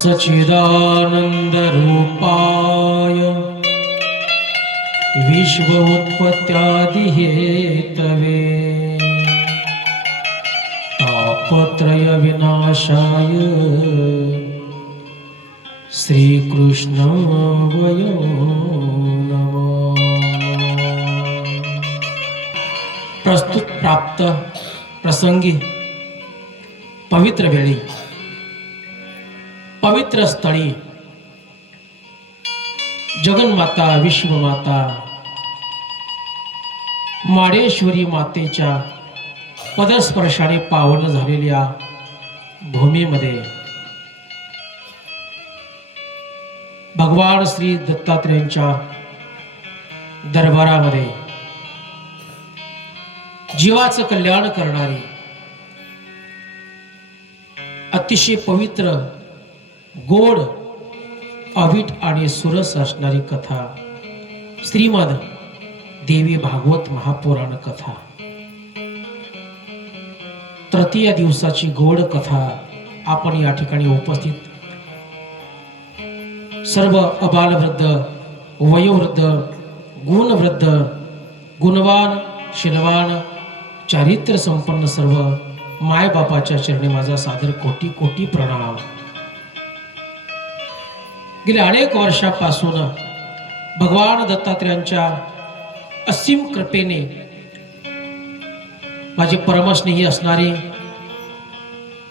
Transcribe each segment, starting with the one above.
सच्चिदानंद रूपाय विश्वोत्पत्त्यादि Hathaway तापत्रय विनाशाय श्रीकृष्ण वयो नमः। प्रस्तुत प्राप्त प्रसंगी पवित्र वेळी पवित्र स्थळी जगन्माता विश्वमाता माडेश्वरी मातेच्या पदस्पर्शाने पावन झालेल्या भूमीमध्ये भगवान श्री दत्तात्रेयांच्या दरबारामध्ये जीवाचं कल्याण करणारी अतिशय पवित्र गोड अवीट आणि सुरस असणारी कथा श्रीमद देवी भागवत महापुराण कथा, तृतीय दिवसाची गोड कथा आपण या ठिकाणी उपस्थित सर्व अबालवृद्ध वयोवृद्ध गुणवृद्ध गुणवान शीलवान चारित्र्य संपन्न सर्व माय बापाच्या चरणी माझा सादर कोटी कोटी प्रणाम। गेल्या अनेक वर्षापासून भगवान दत्तात्रेयांच्या असीम कृपेने माझे परमस्नेही असणारे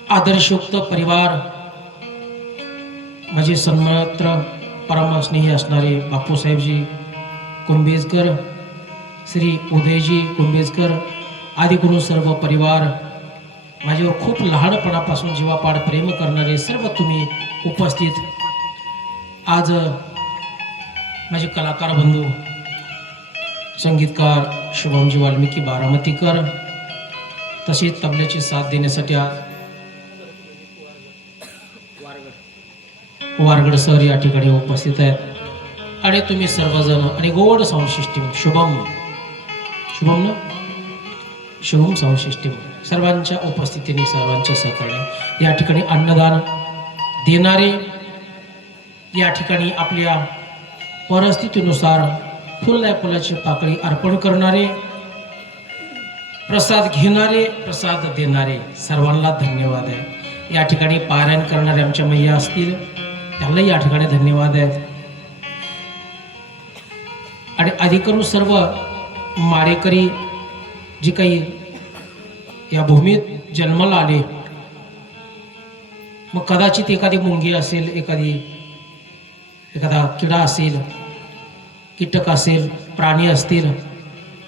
आदर्शयुक्त परिवार, माझे सन्मानत्र परमस्नेही असणारे बापूसाहेबजी कुंभेजकर, श्री उदयजी कुंभेजकर आदी करून सर्व परिवार, माझ्यावर खूप लहानपणापासून जीवापाड प्रेम करणारे सर्व तुम्ही उपस्थित, आज माझे कलाकार बंधू संगीतकार शुभमजी वाल्मिकी बारामतीकर, तसेच तबल्याची साथ देण्यासाठी आज वारगड सर या ठिकाणी उपस्थित आहेत आणि तुम्ही सर्वजण आणि गोड sound system Shubham sound system सर्वांच्या उपस्थितीने सर्वांच्या सहकार्य या ठिकाणी अन्नदान देणारे, या ठिकाणी आपल्या परिस्थितीनुसार फुलाची पाकळी अर्पण करणारे, प्रसाद घेणारे, प्रसाद देणारे सर्वांना धन्यवाद आहे। या ठिकाणी पारायण करणारे आमच्या मैया असतील त्यांना या ठिकाणी धन्यवाद आहेत आणि अधिकरून सर्व मारेकरी जे काही या भूमीत जन्माला आले, मग कदाचित एखादी मुंगी असेल, एखादा किडा असेल, कीटक असेल, प्राणी असतील,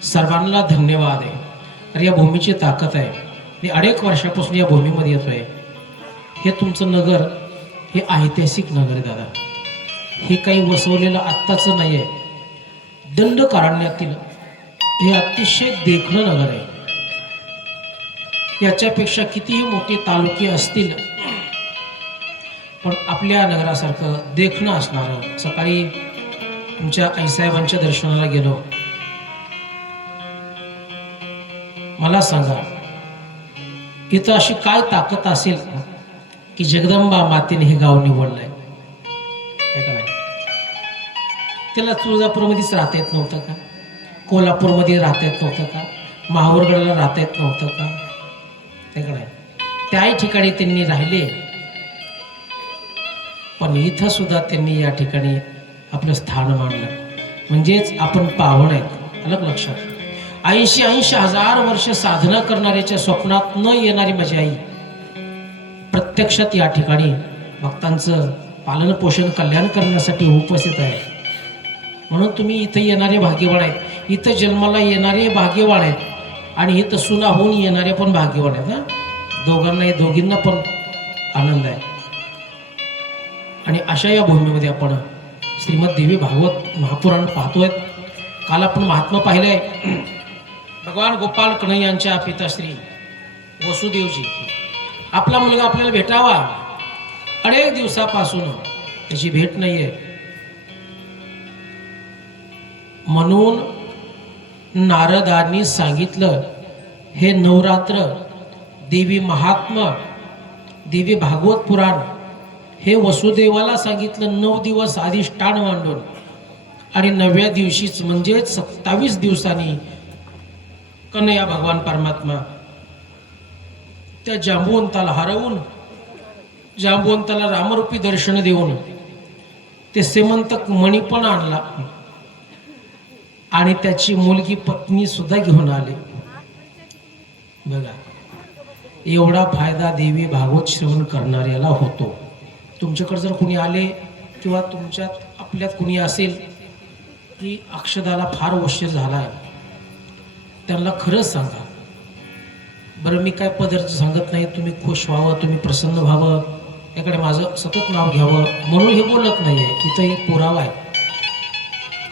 सर्वांना धन्यवाद आहे। तर या भूमीची ताकद आहे। मी अनेक वर्षापासून या भूमीमध्ये येतोय। हे तुमचं नगर हे ऐतिहासिक नगर आहे दादा, हे काही वसवलेलं आत्ताचं नाही आहे। दंडकारण्यातील हे अतिशय देखणं नगर आहे। याच्यापेक्षा कितीही मोठे तालुके असतील पण आपल्या नगरासारखं देखणं असणारं। सकाळी तुमच्या आईसाहेबांच्या दर्शनाला गेलो, मला सांगा इथं अशी काय ताकद असेल की जगदंबा मातेने हे गाव निवडलंय? त्याला तुळजापूरमध्येच राहता येत नव्हतं का? कोल्हापूरमध्ये राहता येत नव्हतं का? माहूरगडाला राहता येत नव्हतं का? त्याही ठिकाणी त्यांनी राहिले, पण इथं सुद्धा त्यांनी या ठिकाणी आपलं स्थान मांडलं। म्हणजेच आपण पावन आहेत। अलग लक्षात 80 हजार वर्ष साधना करणाऱ्याच्या स्वप्नात न येणारी माझी आई प्रत्यक्षात या ठिकाणी भक्तांचं पालन पोषण कल्याण करण्यासाठी उपस्थित आहे। म्हणून तुम्ही इथं येणारे भाग्यवान आहेत, इथं जन्माला येणारे भाग्यवान आहेत आणि इथं सुना होऊन येणारे पण भाग्यवान आहेत। दोघींना पण आनंद आहे। आणि अशा या भूमीमध्ये आपण श्रीमद देवी भागवत महापुराण पाहतोय। काल आपण महात्मा पाहिलंय भगवान गोपाल कन्हैयांच्या पिताश्री वसुदेवजी, आपला मुलगा आपल्याला भेटावा, अनेक दिवसापासून त्याची भेट नाहीये, म्हणून नारदांनी सांगितलं हे नवरात्र देवी महात्मा देवी भागवत पुराण हे वसुदेवाला सांगितलं 9 दिवस अधिष्ठान मांडून, आणि 9व्या दिवशीच म्हणजेच 27 दिवसांनी कन्हैया भगवान परमात्मा त्या जांबुवंताला हरवून, जांबुवंताला रामरूपी दर्शन देऊन ते सेमंतक मणी पण आणला आणि त्याची मुलगी पत्नी सुद्धा घेऊन आले. बघा, एवढा फायदा देवी भागवत श्रवण करणाऱ्याला होतो. तुमच्याकडे जर कुणी आले किंवा तुमच्यात आपल्यात कुणी असेल की अक्षदाला फार उशीर झाला आहे, त्यांना खरंच सांगा. बरं, मी काय पदार्थ सांगत नाही, तुम्ही खुश व्हावं, तुम्ही प्रसन्न व्हावं, याकडे माझं सतत नाव घ्यावं म्हणून हे बोलत नाही आहे. इथं एक पुरावा आहे.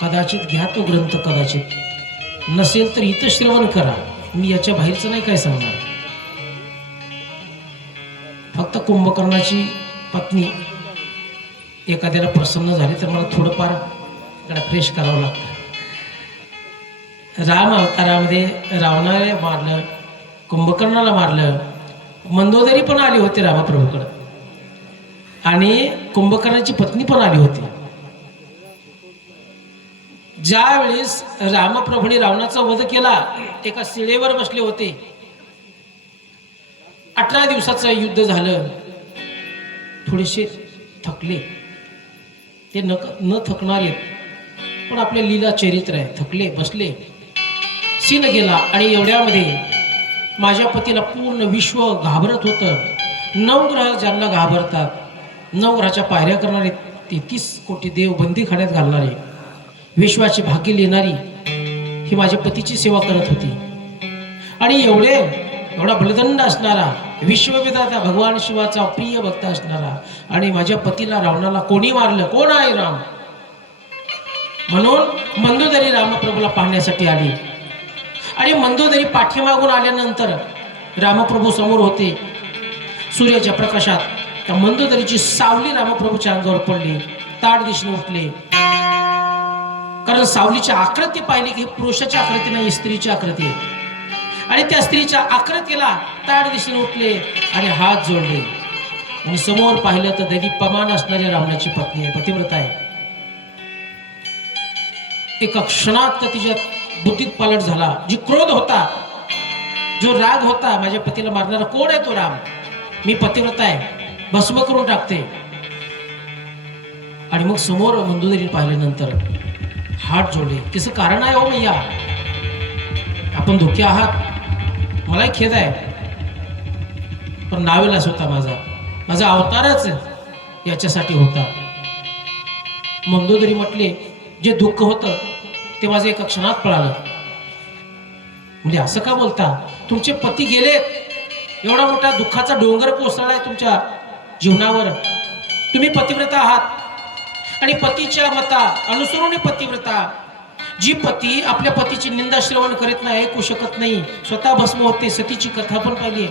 कदाचित घ्या तो ग्रंथ, कदाचित नसेल तर इथं श्रवण करा. मी याच्या बाहेरचं नाही काय सांगणार. फक्त कुंभकर्णाची पत्नी एखाद्याला प्रसन्न झाली तर मला थोडंफार इकडे फ्रेश करावं लागतं. राम अवतारामध्ये रावणाला मारलं, कुंभकर्णाला मारलं, मंदोदरी पण आली होती रामप्रभूकडं आणि कुंभकर्णाची पत्नी पण आली होती. ज्या वेळेस रामप्रभूने रावणाचा वध केला, एका शिळेवर बसले होते. 18 दिवसाचं युद्ध झालं. थोडेसे थकले, ते न थकणार आहेत, पण आपल्या लीला चरित्र आहे. थकले, बसले, सीन गेला आणि एवढ्यामध्ये माझ्या पतीला पूर्ण विश्व घाबरत होतं. 9 ग्रह ज्यांना घाबरतात, 9 ग्रहाच्या पायऱ्या करणारे, 33 कोटी देव बंदीखान्यात घालणारे, विश्वाची भागी लिहिणारी ही माझ्या पतीची सेवा करत होती. आणि एवढा बलदंड असणारा, विश्वविधाता भगवान शिवाचा प्रिय भक्त असणारा, आणि माझ्या पतीला रावणाला कोणी मारलं, कोण आहे राम, म्हणून मंदोदरी रामप्रभूला पाहण्यासाठी आली. आणि मंदोदरी पाठीमागून आल्यानंतर रामप्रभू समोर होते. सूर्याच्या प्रकाशात त्या मंदोदरीची सावली रामप्रभूच्या अंगावर पडली. ताड दिशेने उठले, कारण सावलीची आकृती पाहिली की पुरुषाची आकृती नाही, स्त्रीची आकृती आहे. आणि त्या स्त्रीच्या आकृतीला ताड दिशेने उठले आणि हात जोडले आणि समोर पाहिलं तर दैदिप्यमान असणाऱ्या रावणाची पत्नी आहे, पतिव्रता आहे. एका क्षणात तिच्या बुद्धीत पालट झाला. जी क्रोध होता, जो राग होता, माझ्या पतीला मारणारा कोण आहे तो राम, मी पतिव्रता आहे, भस्म करून टाकते. आणि मग समोर मंदोदरी पाहिल्यानंतर हात जोडले. तिचं कारण आहे, हो मैया, आपण धोके आहात, मलाही खेद आहे, पण नावेलाच होता माझा अवतारच याच्यासाठी होता. मंदोदरी म्हटले, जे दुःख होतं ते माझं एका क्षणात पळालं. म्हणजे असं का बोलता, तुमचे पती गेलेत, एवढा मोठा दुःखाचा डोंगर कोसळलाय तुमच्या जीवनावर, तुम्ही पतिव्रता आहात. आणि पतीच्या मता अनुसरून पतिव्रता, जी पती आपल्या पतीची निंदा श्रवण करीत नाही, ऐकू शकत नाही, स्वतः भस्म होते. सतीची कथा पण पाहिली.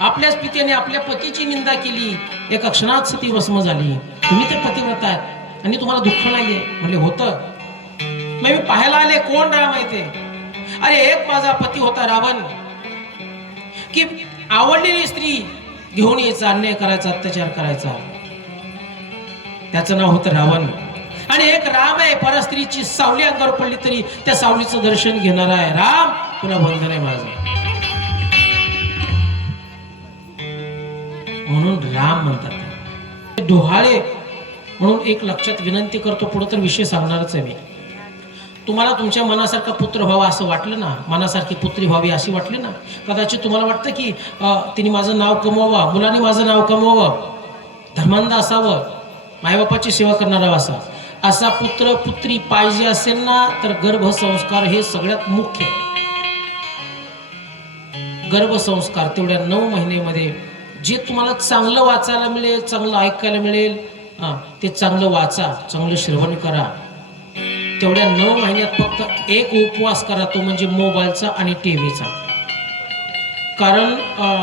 आपल्याच पित्याने आपल्या पतीची निंदा केली, एका क्षणात सती भस्म झाली. तुम्ही तर पतिव्रता आहेत आणि तुम्हाला दुःख नाहीये. म्हणजे होतं, मग मी पाहायला आले, कोण राम आहे ते. अरे, एक माझा पती होता रावण, की आवडलेली स्त्री घेऊन यायचा, अन्याय करायचा, अत्याचार करायचा, त्याचं नाव होतं रावण. आणि एक राम आहे, परस्त्रीची सावली अंगावर पडली तरी त्या सावलीचं दर्शन घेणारा आहे राम. तुला वंदन आहे माझं, म्हणून राम म्हणतात. डोहाळे म्हणून एक लक्षात विनंती करतो, पुढे तर विषय सांगणारच आहे मी. तुम्हाला तुमच्या मनासारखा पुत्र व्हावा असं वाटलं ना, मनासारखी पुत्री व्हावी अशी वाटली ना, कदाचित तुम्हाला वाटतं की तिने माझं नाव कमवावं, मुलांनी माझं नाव कमवावं, धर्मांध असावं, मायबापाची सेवा करणारा असा पुत्र पुत्री पाहिजे असेल ना, तर गर्भसंस्कार हे सगळ्यात मुख्य. गर्भसंस्कार तेवढ्या 9 महिन्यामध्ये जे तुम्हाला चांगलं वाचायला मिळेल, चांगलं ऐकायला मिळेल, ते चांगलं वाचा, चांगलं श्रवण करा. तेवढ्या 9 महिन्यात फक्त एक उपवास करा, तो म्हणजे मोबाईलचा आणि टीव्हीचा. कारण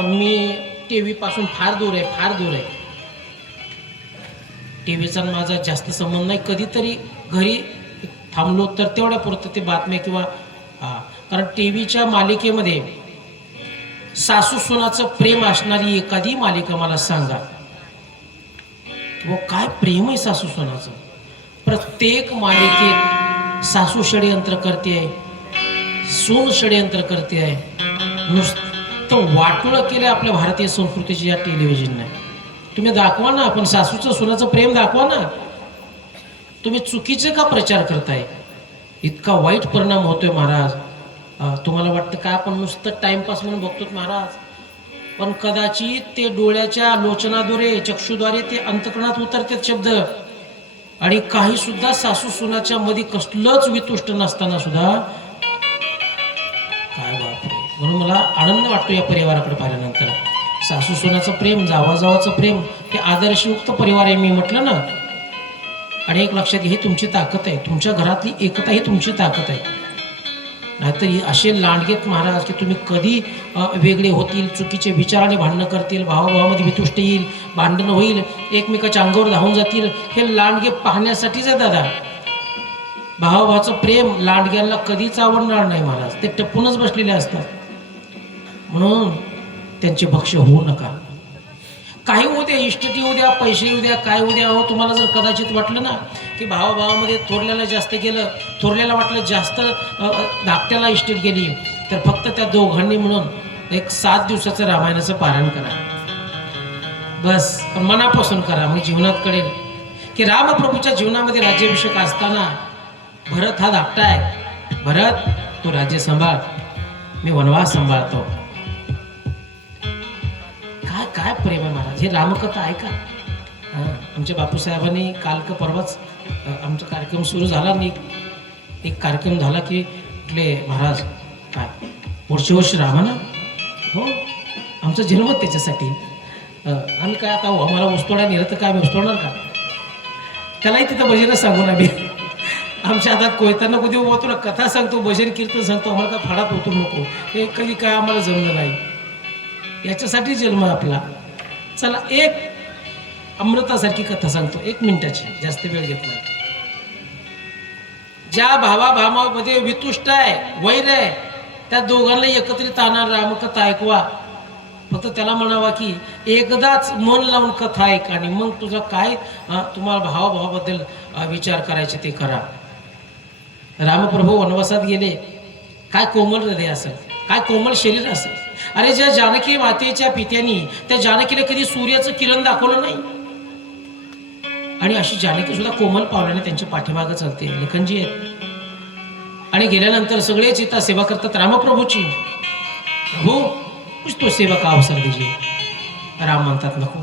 मी टीव्ही पासून फार दूर आहे. टीव्हीचा माझा जास्त संबंध नाही. कधीतरी घरी थांबलो तर तेवढ्या पुरतं ते बातम्या किंवा कारण टीव्हीच्या मालिकेमध्ये सासू सुनाचं प्रेम असणारी एखादी मालिका मला सांगा. व काय प्रेम आहे सासू सोनाचं. प्रत्येक मालिकेत सासू षडयंत्र करते आहे, सून षडयंत्र करते आहे. नुसतं वाटोळं केलं आपल्या भारतीय संस्कृतीची या टेलिव्हिजनने. तुम्ही दाखवा ना, आपण सासूचं सोनाचं प्रेम दाखवा ना. तुम्ही चुकीचे का प्रचार करताय? इतका वाईट परिणाम होतोय महाराज. तुम्हाला वाटतं का आपण नुसतं टाइमपास म्हणून बघतो महाराज, पण कदाचित ते डोळ्याच्या लोचनाद्वारे चक्षुद्वारे ते अंतकरणात उतरतात शब्द. आणि काही सुद्धा सासू सुनाच्या मध्ये कसलंच वितुष्ट नसताना सुद्धा काय बापरे. म्हणून मला आनंद वाटतो या परिवाराकडे पाहिल्यानंतर. सासू सुनाचं प्रेम, जावाजावाचं प्रेम, ते आदर्शयुक्त परिवार आहे मी म्हटलं ना. आणि एक लक्षात घ्या, ही तुमची ताकद आहे, तुमच्या घरातली एकता ही तुमची ताकद आहे. नाहीतर असे लांडगेत महाराज की तुम्ही कधी वेगळे होतील, चुकीचे विचाराने भांडणं करतील, भावाभावामध्ये वितुष्ट येईल, भांडणं होईल, एकमेकाच्या अंगावर धावून जातील. हे लांडगे पाहण्यासाठीच आहे दादा. भावाभावाचं प्रेम लांडग्यांना कधीच आवडणार नाही महाराज. ते टपूनच बसलेले असतात. म्हणून त्यांचे भक्ष्य होऊ नका. काही उद्या इष्टटी उद्या, पैसे उद्या, काय उद्या हो. तुम्हाला जर कदाचित वाटलं ना की भावाभावामध्ये थोरल्याला जास्त गेलं, थोरल्याला वाटलं जास्त धाकट्याला इष्टेट गेली, तर फक्त त्या दोघांनी म्हणून एक 7 दिवसाचं रामायणाचं पारायण करा बस. पण मनापासून करा, मग जीवनात कळेल की रामप्रभूच्या जीवनामध्ये राज्याभिषेक असताना भरत हा धाकटा आहे. भरत तू राज्य सांभाळ, मी वनवास सांभाळतो. काय काय प्रेम आहे महाराज. हे रामकथा ऐका. आमच्या बापूसाहेबांनी काल का परवाच आमचा कार्यक्रम सुरू झाला आणि एक कार्यक्रम झाला की म्हटले महाराज काय पुढच्या वर्षी रामा ना. हो, आमचा जन्म त्याच्यासाठी. आम्ही काय आता आम्हाला उस्तोडा नेलं तर काय आम्ही उस्तोडणार का? त्यालाही तिथं भजनं सांगून आम्ही आमच्या हातात कोयताना कधी उभा तुला कथा सांगतो, भजन कीर्तन सांगतो, आम्हाला काय फाडात उतरू नको, हे कधी काय आम्हाला जमलं नाही. याच्यासाठी जन्म आपला. चला एक अमृतासारखी कथा सांगतो, 1 मिनिटाची, जास्त वेळ घेत नाही. ज्या भावाभावामध्ये वितुष्ट आहे, वैर आहे, त्या दोघांना एकत्रित आणणार रामकथा ऐकवा. फक्त त्याला म्हणावा की एकदाच मन लावून कथा ऐक आणि मग तुझा काय तुम्हाला भावाभावाबद्दल विचार करायचे ते करा. रामप्रभू वनवासात गेले. काय कोमल हृदय असेल, काय कोमल शरीर असेल. अरे ज्या जानकी मातेच्या पित्यानी त्या जानकीला कधी सूर्याचं किरण दाखवलं नाही. आणि अशी जानकी सुद्धा कोमल पावलाने त्यांच्या पाठीमागं चालते. लखनजी आहेत. आणि गेल्यानंतर सगळेच येतात, सेवा करतात रामप्रभूची. प्रभू कुछ तो सेवा का अवसर दीजिए. राम म्हणतात नको,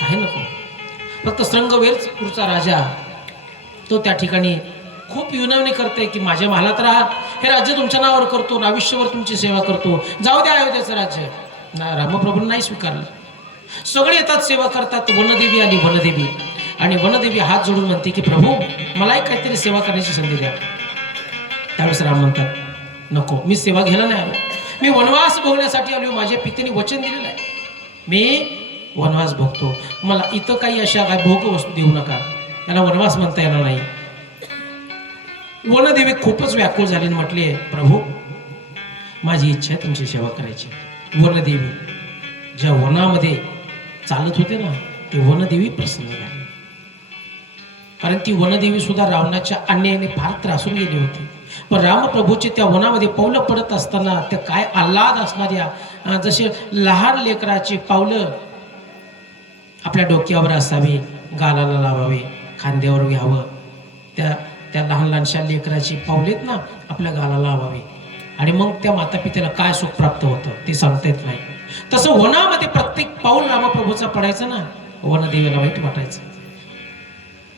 काही नको. फक्त श्रृंगवेरचा राजा तो त्या ठिकाणी खूप विनवणी करते की माझ्या महालात राहा, हे राज्य तुमच्या नावावर करतो, आयुष्यभर तुमची सेवा करतो, जाऊ द्या अयोध्येचं राज्य. रामप्रभूंनी नाही स्वीकारलं. सगळे येतात, सेवा करतात. वनदेवी आली, वनदेवी. आणि वनदेवी हात जोडून म्हणते की प्रभू मलाही काहीतरी सेवा करण्याची संधी द्या. त्यावेळेस राम म्हणतात नको, मी सेवा घ्यायला नाही आलो, मी वनवास भोगण्यासाठी आलो. माझ्या पित्याने वचन दिलेलं आहे, मी वनवास भोगतो. मला इथं काही अशा काय भोग वस्तू देऊ नका. त्याला वनवास म्हणता येणार नाही. वनदेवी खूपच व्याकुळ झाली, म्हटले प्रभू माझी इच्छा आहे तुमची सेवा करायची. वनदेवी ज्या वनामध्ये चालत होते ना, ते वनदेवी प्रसन्न झाली. कारण ती वनदेवी सुद्धा रावणाच्या अन्यायाने फार त्रासून गेली होती. पण रामप्रभूचे त्या वनामध्ये पावलं पडत असताना त्या काय आल्हाद असणाऱ्या, जसे लहान लेकराची पावलं आपल्या डोक्यावर असावी, गालाला लावावे, खांद्यावर घ्यावं. त्या लहान लहानशा लेकराची पावलेत ना आपल्या गालाला लावावी. आणि मग त्या माता पित्याला काय सुख प्राप्त होतं ते सांगता येत नाही. तसं वनामध्ये प्रत्येक पाऊल रामप्रभूचा पडायचं ना, वनदेवीला वाईट वाटायचं.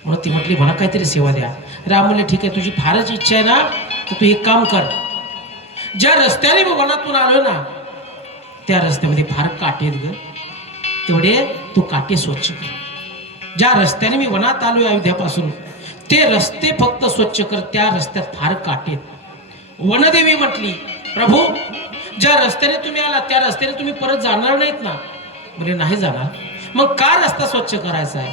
म्हणून ती म्हटली मला काहीतरी सेवा द्या. राम म्हणले ठीक आहे, तुझी फारच इच्छा आहे ना, तर तू एक काम कर. ज्या रस्त्याने मी वनातून आलो ना, त्या रस्त्यामध्ये फार काटे आहेत ग, तेवढे तू काटे स्वच्छ कर. ज्या रस्त्याने मी वनात आलोय अयोध्यापासून, ते रस्ते फक्त स्वच्छ कर, त्या रस्त्यात फार काटे आहेत. वनदेवी म्हटली प्रभू ज्या रस्त्याने तुम्ही आला त्या रस्त्याने तुम्ही परत जाणार नाहीत ना? म्हणजे नाही जाणार. मग का रस्ता स्वच्छ करायचा आहे?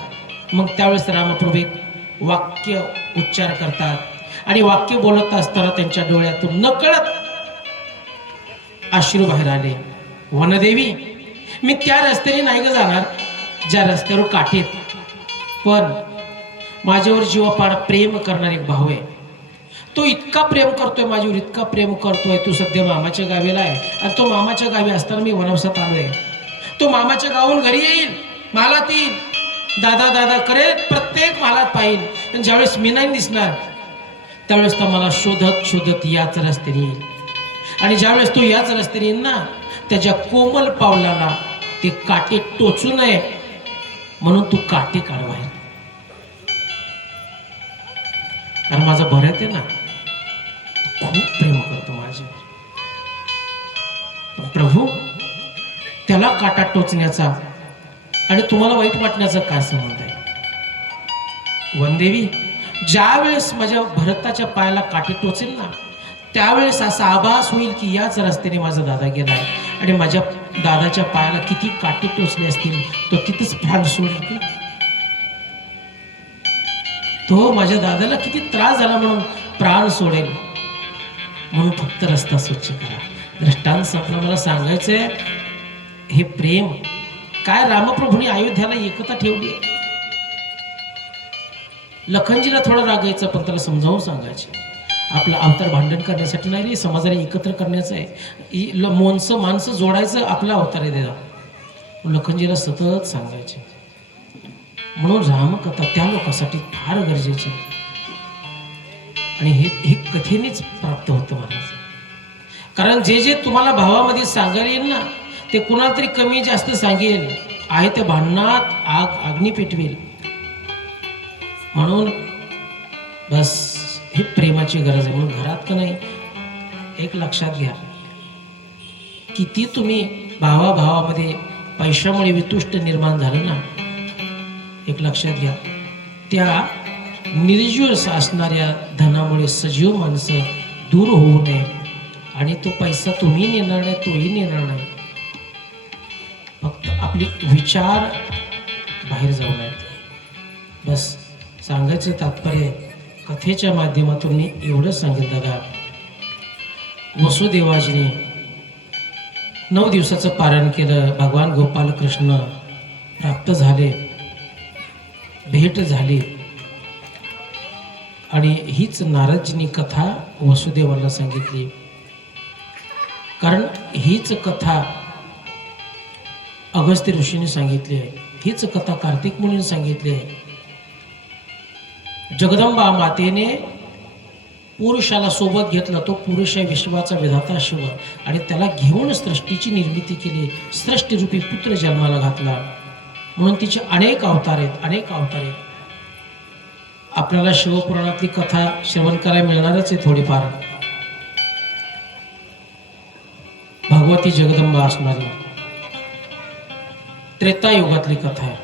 मग त्यावेळेस रामप्रभू एक वाक्य उच्चार करतात आणि वाक्य बोलत असताना त्यांच्या डोळ्यातून नकळत अश्रू बाहेर आले. वनदेवी मी त्या रस्त्याने नाही ग जाणार ज्या रस्त्यावर काटेत. पण माझ्यावर जीवापाड प्रेम करणारा एक भाऊ आहे. तो इतका प्रेम करतोय माझ्यावर, इतका प्रेम करतोय. तो सध्या मामाच्या गावीला आहे आणि तो मामाच्या गावी असताना मी वनवासात आलोय. तो मामाच्या गावून घरी येईल, मला ती दादा दादा करेल, प्रत्येक मालात पाहिल. आणि ज्यावेळेस मी नाही दिसणार त्यावेळेस तो मला शोधत शोधत याच रस्त्याने येईल. आणि ज्यावेळेस तो याच रस्त्याने येईल ना, त्याच्या कोमल पावलाला ते काटे टोचू नये म्हणून तू काटे काढ बाहेर. कारण माझा भरत आहे ना, खूप प्रेम करतो माझ्यावर. प्रभू, त्याला काटा टोचण्याचा आणि तुम्हाला वाईट वाटण्याचा काय संबंध आहे? वनदेवी, ज्या वेळेस माझ्या भरताच्या पायाला काटे टोचेल ना, त्यावेळेस असा आभास होईल की याच रस्त्याने माझा दादा गेलाय आणि माझ्या दादाच्या पायाला किती काटे टोचले असतील, तो तिथंच प्राण सोडेल. तो माझ्या दादाला किती त्रास झाला म्हणून प्राण सोडेल. म्हणून फक्त रस्ता स्वच्छ करा. दृष्टांत संपला. मला सांगायचंय, हे प्रेम काय रामप्रभूंनी अयोध्याला एकता ठेवली आहे. लखनजीला थोडा राग यायचा, पण त्याला समजावून सांगायचे, आपला अवतार भांडण करण्यासाठी नाही रे, समाजाला एकत्र करण्याचं आहे, माणसं जोडायचं आपला अवतार आहे त्याला. लखनजीला सतत सांगायचे. म्हणून रामकथा त्या लोकांसाठी फार गरजेची आहे. आणि हे कथेनेच प्राप्त होतं महाराज. कारण जे जे तुम्हाला भावामध्ये सांगायला येईल ना, ते कुणाला तरी कमी जास्त सांगेल, आहे त्या भांडणात अग्नी पेटवेल. म्हणून बस हे प्रेमाची गरज आहे. म्हणून घरात का नाही, एक लक्षात घ्या, किती तुम्ही भावाभावामध्ये पैशामुळे वितुष्ट निर्माण झालं ना, एक लक्षात घ्या, त्या निर्जीव असणाऱ्या धनामुळे सजीव माणसं दूर होऊ नये. आणि तो पैसा तुम्ही नेणार नाही, तोही नेणार नाही, फक्त आपले विचार बाहेर जाऊ नयेत. बस सांगायचं तात्पर्य कथेच्या माध्यमातून मी एवढंच सांगितलं दादा. वसुदेवाजीने 9 दिवसाचं पारायण केलं. भगवान गोपाल कृष्ण प्राप्त झाले, भेट झाली. आणि हीच नारदजींनी कथा वसुदेवाला सांगितली. कारण हीच कथा अगस्त्य ऋषीने सांगितली आहे, हीच कथा कार्तिक मुनीने सांगितली आहे. जगदंबा मातेने पुरुषाला सोबत घेतलं, तो पुरुष आहे विश्वाचा विधाता शिव, आणि त्याला घेऊन सृष्टीची निर्मिती केली, सृष्टीरूपी पुत्र जन्माला घातला. म्हणून तिचे अनेक अवतार आहेत, अनेक अवतार आहेत. आपल्याला शिवपुराणातली कथा श्रवण करायला मिळणारच आहे थोडीफार. भगवती जगदंबा असणारी त्रेतायुगातली कथा आहे.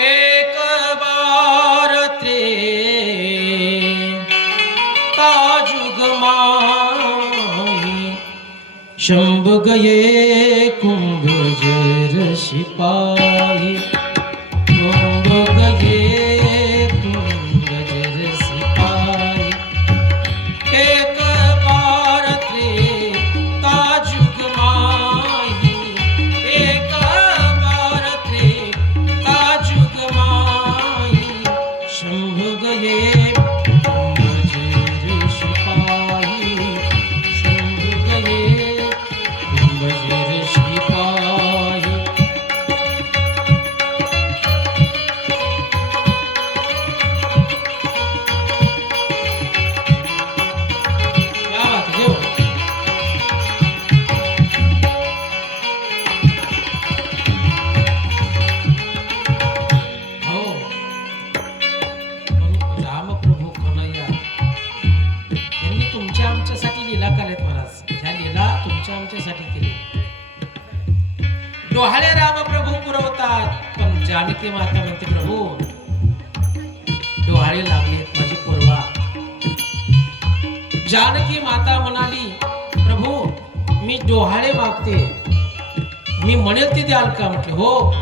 एक बार त्रेतायुग माई शंभ गये कुंभ जर सिपाही. डोहाळे राम प्रभू पुरवतात, पण जानकी माता म्हणते प्रभू डोहाळे लागलेत माझी पूर्वा. जानकी माता म्हणाली प्रभू मी डोहाळे मागते, मी म्हणेल ते द्याल का? म्हटलं हो.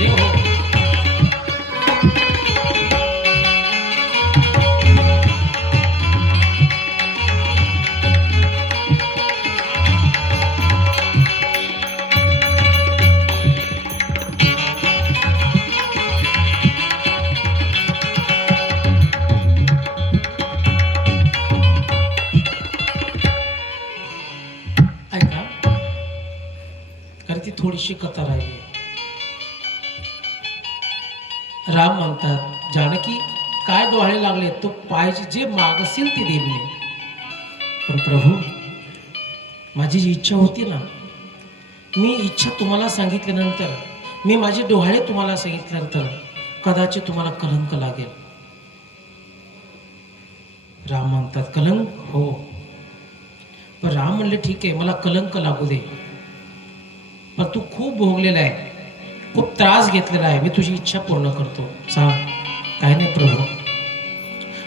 जय हो. ऐका, कारण ती थोडीशी कथा राहिली. राम म्हणतात, जानकी काय डोहाळे लागले, तो पाहिजे जे मागशील ती देईल मी. पण प्रभू, माझी जी इच्छा होती ना, मी इच्छा तुम्हाला सांगितल्यानंतर, मी माझे डोहाळे तुम्हाला सांगितल्यानंतर कदाचित तुम्हाला कलंक लागेल. राम म्हणतात, कलंक? हो. पण राम म्हणले, ठीक आहे, मला कलंक लागू दे, पण तू खूप भोगलेला आहे, खूप त्रास घेतलेला आहे, मी तुझी इच्छा पूर्ण करतो. सांग. काय नाही प्रभू,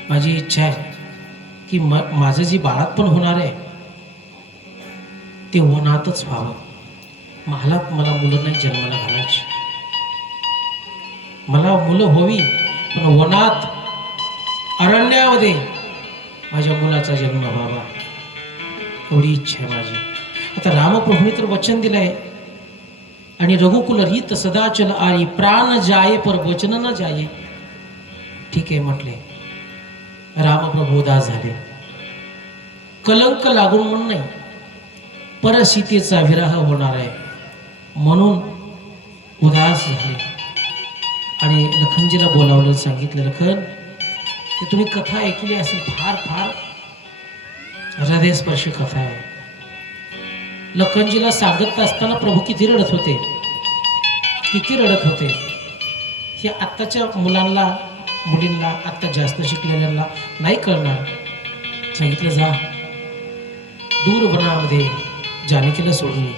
माझी इच्छा आहे की माझं जी बाळातपण होणार आहे ते वनातच व्हावं. महालात मला मुलं नाही जन्माला घालायची. मला मुलं हवी, पण वनात, अरण्यामध्ये माझ्या मुलाचा जन्म व्हावा, एवढी इच्छा आहे माझी. आता रामप्रभूने तर वचन दिलंय, आणि रघुकुल रीत सदाचल आरी, प्राण जाये पर वचन न जाये. ठीक आहे म्हटले. रामप्रभू उदास झाले. कलंक लागून म्हणून नाही, परसीतेचा विरह होणार आहे म्हणून उदास झाले. आणि लखनजीला बोलावलं, सांगितलं, लखन, की तुम्ही कथा ऐकली असेल, फार फार हृदयस्पर्शी कथा आहे. लखनजीला सांगत असताना प्रभू किती रडत होते, किती रडत होते. हे आत्ताच्या मुलांना, मुलींना, आत्ता जास्त शिकलेल्यांना नाही कळणार. सांगितलं, जा दूर वनामध्ये जानकीला सोडून ये.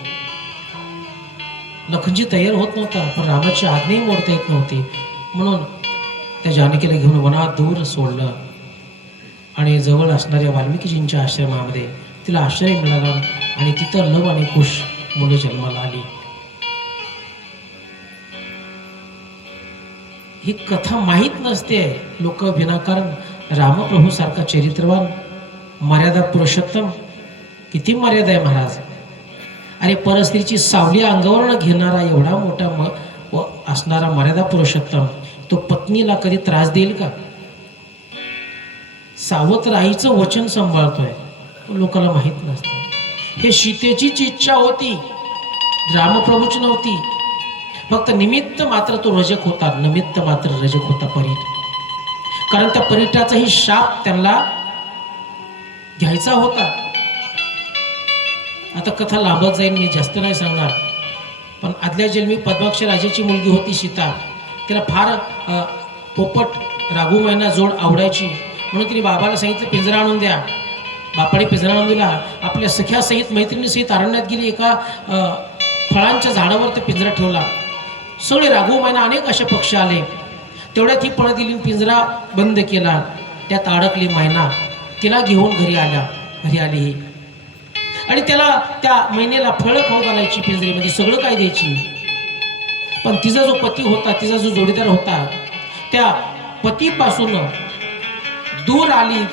लखनजी तयार होत नव्हता, पण रामाची आज्ञाही मोडता येत नव्हती, म्हणून त्या जानकीला घेऊन वनात दूर सोडलं. आणि जवळ असणाऱ्या वाल्मिकीजींच्या आश्रमामध्ये तिला आश्रय मिळाला, आणि तिथं लव आणि कुश मुलं जन्माला आली. ही कथा माहीत नसते. लोक विनाकारण रामप्रभू सारखा चरित्रवान, मर्यादा पुरुषोत्तम, किती मर्यादा आहे महाराज. अरे, परस्त्रीची सावली अंगावर घेणारा एवढा मोठा असणारा मर्यादा पुरुषोत्तम, तो पत्नीला कधी त्रास देईल का? सावत्र आईचं वचन सांभाळतोय, लोकांना माहीत नसतं. हे सीतेचीच इच्छा होती, रामप्रभूची नव्हती. फक्त निमित्त मात्र तो रजक होता, निमित्त मात्र रजक होता परीट. कारण त्या परीटाचाही शाप त्यांना घ्यायचा होता. आता कथा लांबत जाईल, मी जास्त नाही सांगणार. पण आदल्या जन्मी पद्माक्ष राजाची मुलगी होती सीता. तिला फार पोपट, राघू मैना जोड आवडायची, म्हणून तिने बाबाला सांगितलं, पिंजरा आणून द्या. बापाने पिंजरा आणून दिला. आपल्या सख्यासहित, मैत्रिणीसहित अरण्यात गेली. एका फळांच्या झाडावर ते पिंजरा ठेवला. सगळे राघू मैना, अनेक असे पक्षी आले. तेवढ्यात ही पळत गेली, पिंजरा बंद केला. त्यात अडकली मैना. तिला घेऊन घरी आली ही, आणि त्याला, त्या मैनेला फळं खाऊ घालायची पिंजरेमध्ये, सगळं काय द्यायची. पण तिचा जो पती होता, तिचा जो जोडीदार होता, त्या पतीपासून दूर आली.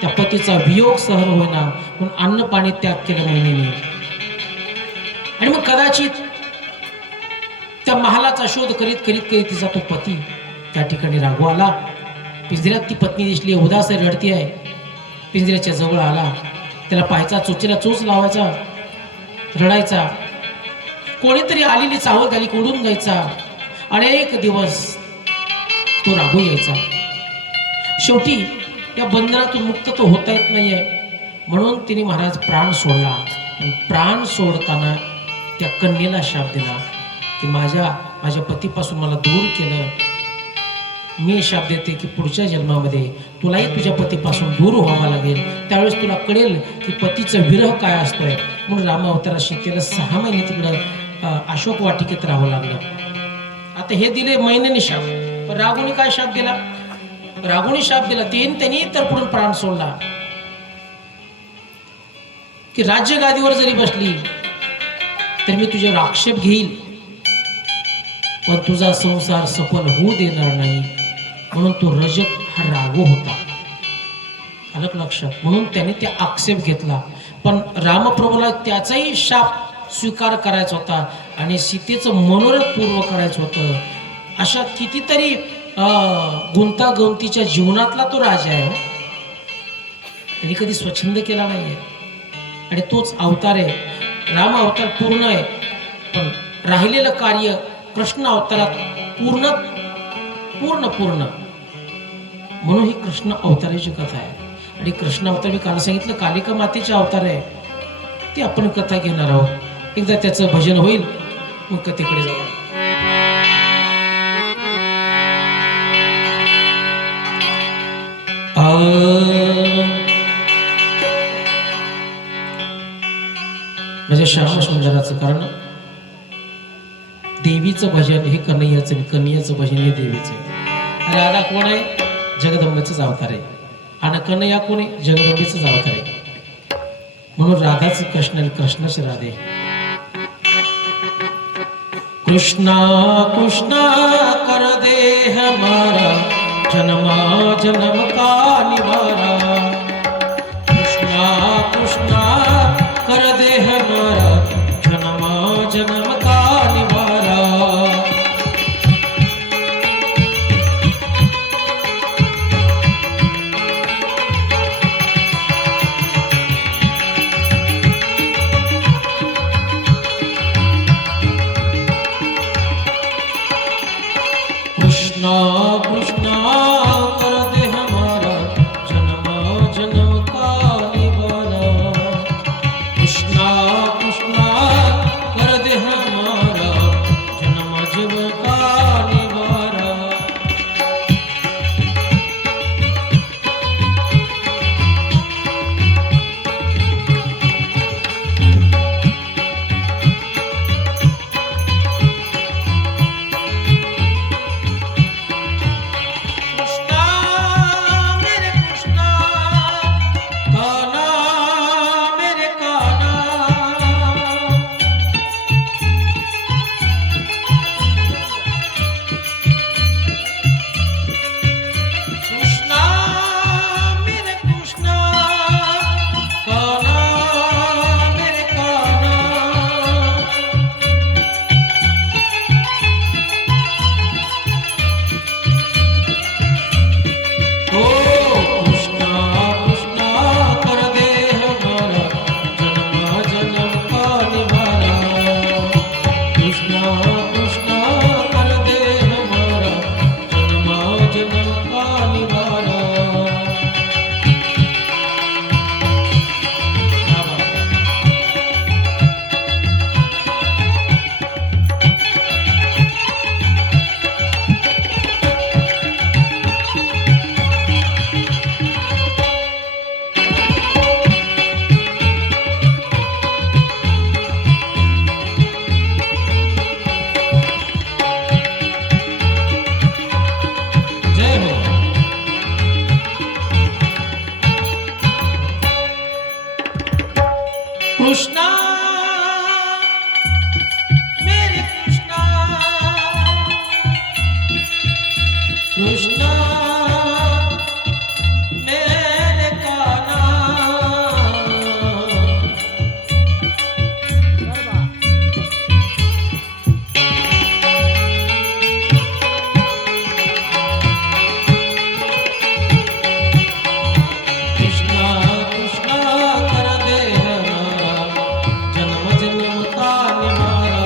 त्या पतीचा वियोग सहन होईना म्हणून अन्न पाणी त्याग केलं मैनेने. आणि मग कदाचित त्या महालाचा शोध करीत करीत तिचा तो पती त्या ठिकाणी राघू आला. पिंजऱ्यात ती पत्नी दिसली, उदास रडती आहे. पिंजऱ्याच्या जवळ आला, त्याला पाहायचा, चोचीला चोच लावायचा, रडायचा. कोणीतरी आलेली चावल झाली, उडून जायचा. अनेक दिवस तो राघू यायचा. शेवटी या बंधनातून मुक्त तो होता येत नाहीये, म्हणून तिने महाराज प्राण सोडला. प्राण सोडताना त्या कन्येला शाप दिला की माझ्या पतीपासून मला दूर केलं. मी शाप देते की पुढच्या जन्मामध्ये तुलाही तुझ्या पतीपासून दूर व्हावं लागेल. त्यावेळेस तुला कळेल की पतीचा विरह काय असतोय. म्हणून राम अवतारा सीतेला 6 महिने तिकडं अशोक वाटिकेत राहावं लागलं. आता हे दिले महिन्याने शाप, पण राघूने काय शाप दिला? राघूने शाप दिला, त्यांनी तर पुढून प्राण सोडला की राज्य गादीवर जरी बसली तर मी तुझ्यावर आक्षेप घेईल. पण तुझा संसार सफल होऊ देणार नाही, म्हणून तो रजक हा राघव होता. अलग लक्षात. म्हणून त्याने ते आक्षेप घेतला. पण रामप्रभूला त्याचाही शाप स्वीकार करायचा होता आणि सीतेचं मनोरथ पूर्ण करायचं होतं. अशा कितीतरी गुंतागुंतीच्या जीवनातला तो राजा आहे. त्यांनी कधी स्वच्छंद केला नाही आहे आणि तोच अवतार आहे. राम अवतार पूर्ण आहे, पण राहिलेलं कार्य कृष्ण अवतारात पूर्ण पूर्ण पूर्ण म्हणून ही कृष्ण अवताराची कथा आहे. आणि कृष्ण अवतार मी काल सांगितलं कालिका मातेचे अवतार आहे. ती आपण कथा घेणार आहोत. एकदा त्याचं भजन होईल, मग कथेकडे जाऊ. म्हणजे श्याम सुंदराचं, कारण देवीचं भजन हे कन्हैयाचं, कन्हैयाचं भजन हे देवीचं. राधा कोण आहे? जगदंबेचंच अवतार आहे. आणि कन्हैया कोण आहे? जगदंबेचंच अवतार आहे. म्हणून राधाच कृष्ण आणि कृष्णच राधे. कृष्णा कृष्णा कर दे हमारा जन्मा जन्म का निवारा. कृष्णा कृष्णा कर दे हमारा जन्मा जन्म का निवारा. कृष्णा कृष्णा कर दे हमारा जन्म जन्म का निवारा. कृष्णा कृष्णा कर दे हमारा जन्म जन्म का निवारा. कृष्णा मेरे कृष्णा कृष्णा मेरे कान्हा. कृष्णा कृष्णा कर दे हमारा जन्म जन्म का निवारा.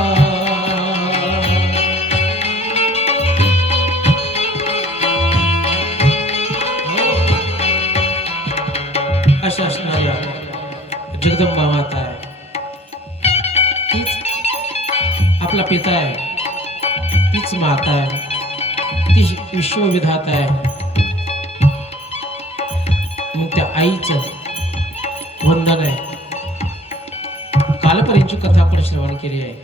अशा असणाऱ्या जगदंबा माता आहे. तीच आपला पिता आहे, तीच माता आहे, ती विश्वविधाता आहे. मग त्या आईचं वंदन आहे. कालपर्यंतची कथा आपण श्रवण केली आहे.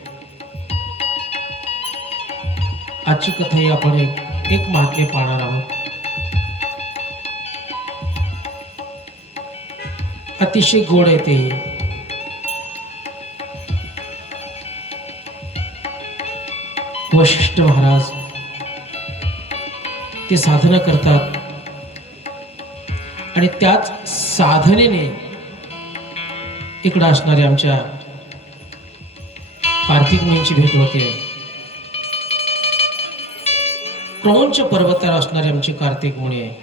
आजची कथा ही आपण एक महात्म्य पाहणार आहोत. अतिशय गोड आहे ते. वशिष्ठ महाराज ते साधना करतात आणि त्याच साधनेने इकडं असणाऱ्या आमच्या कार्तिक मुनींची भेट होते. क्रौंच पर्वतावर असणारे आमचे कार्तिक मुनी आहे.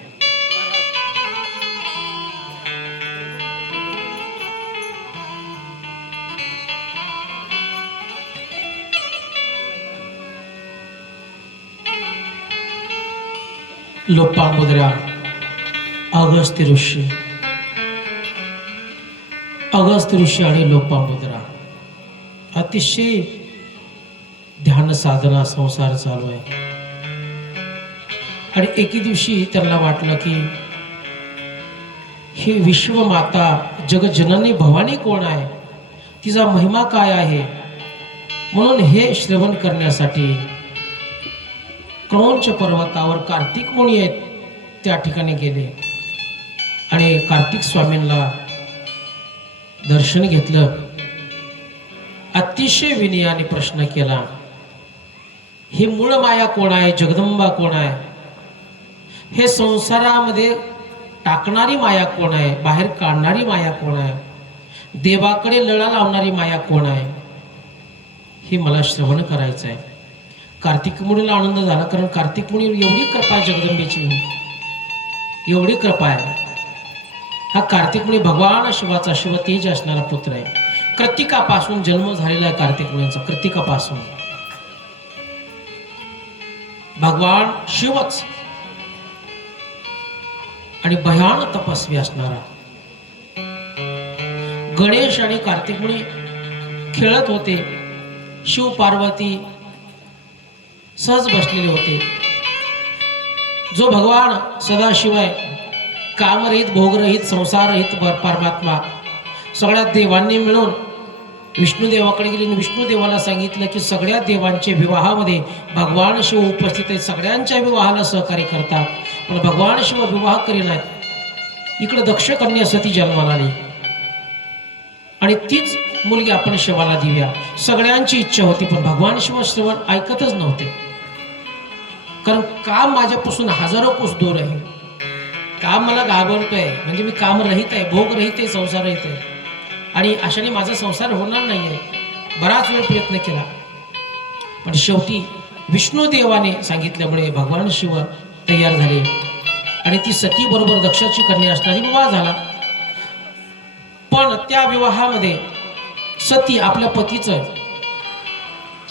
लोपामुद्रा अगस्त्य ऋषी आणि लोपामुद्रा अतिशय ध्यान साधना संसार चालू आहे. आणि एके दिवशी त्यांना वाटलं की हे विश्वमाता जगजननी भवानी कोण आहे, तिचा महिमा काय आहे, म्हणून हे श्रवण करण्यासाठी क्रौंच पर्वतावर कार्तिक मुनी आहेत त्या ठिकाणी गेले आणि कार्तिक स्वामींना दर्शन घेतलं. अतिशय विनयाने प्रश्न केला, हे मूळ माया कोण आहे, जगदंबा कोण आहे, हे संसारामध्ये टाकणारी माया कोण आहे, बाहेर काढणारी माया कोण आहे, देवाकडे लळा लावणारी माया कोण आहे, हे मला श्रवण करायचं आहे. कार्तिक मुनीला आनंद झाला, कारण कार्तिक मुनी एवढी कृपा आहे जगदंबेची, एवढी कृपा आहे. हा कार्तिक मुनी भगवान शिवाचा शिव तेज असणारा पुत्र आहे. कृतिकापासून जन्म झालेला आहे कार्तिक मुनींचा. कृतिकापासून भगवान शिवच आणि भयान तपस्वी असणारा. गणेश आणि कार्तिक मुनी खेळत होते. शिव पार्वती सहज बसलेले होते. जो भगवान सदाशिव आहे, कामरहित भोगरहित संसाररहित परमात्मा, सगळ्या देवांनी मिळून विष्णुदेवाकडे गेले आणि विष्णुदेवाला सांगितलं की सगळ्या देवांच्या विवाहामध्ये भगवान शिव उपस्थित आहेत, सगळ्यांच्या विवाहाला सहकार्य करतात, पण भगवान शिव विवाह करीनात. इकडे दक्ष कन्या सती जन्माला आली आणि तीच मुलगी आपण शिवाला देऊया, सगळ्यांची इच्छा होती. पण भगवान शिव श्रवण ऐकतच नव्हते, कारण काम माझ्यापासून हजारो कोस दूर आहे. काम मला घाबरतोय, म्हणजे मी काम रहित आहे, भोग रहित आहे, संसार रहित आहे, आणि अशाने माझा संसार होणार नाही आहे. बराच वेळ प्रयत्न केला, पण शेवटी विष्णुदेवाने सांगितल्यामुळे भगवान शिव तयार झाले आणि ती सती बरोबर दक्षाची कन्या असणारी विवाह झाला. पण त्या विवाहामध्ये सती आपल्या पतीचं